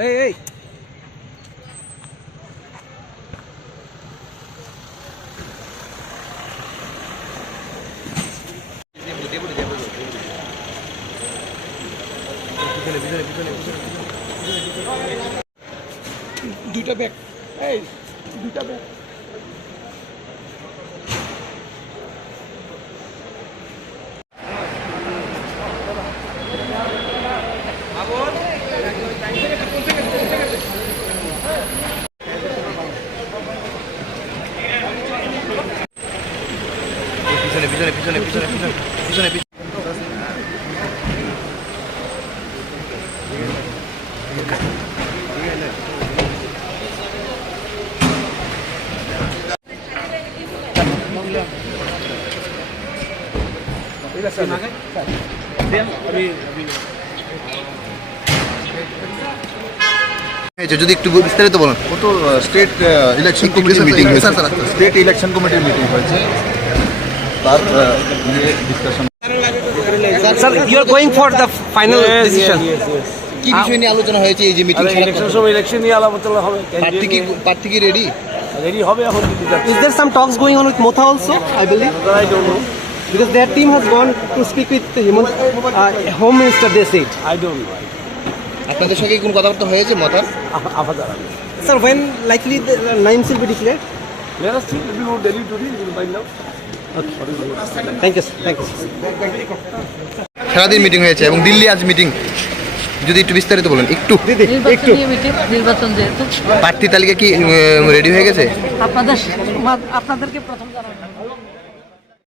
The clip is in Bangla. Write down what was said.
এই দুইটা ব্যাগ, এই দুইটা ব্যাগ। পিছনে যদি একটু বিস্তারিত বলুন। ও তো স্টেট ইলেকশন কমিটির মিটিং হয়েছে, স্টেট ইলেকশন কমিটির মিটিং হয়েছে, তার discussion. Sir, you are going for the final decision. কি বিষয় নিয়ে আলোচনা হয়েছে এই যে মিটিং? ইলেকশন নিয়ে আলোচনা হবে। প্রার্থী কি রেডি? রেডি হবে এখন। Is there some talks going on with Motha also? I believe. I don't know. Because their team has gone to speak with the Home Minister, they said. I don't know. আপনাদের সঙ্গে কোন কথাবার্তা হয়েছে মতার? Sir, when likely the names will be declared? Let us see. We will Delhi today. We will find out. Thank you, sir. Thank you. সারাদিন মিটিং হয়েছে এবং দিল্লি আজ মিটিং, যদি একটু বিস্তারিত বলেন একটু। নির্বাচন যেহেতু প্রার্থী তালিকা কি রেডি হয়ে গেছে? আপনাদেরকে প্রথম জানাবো।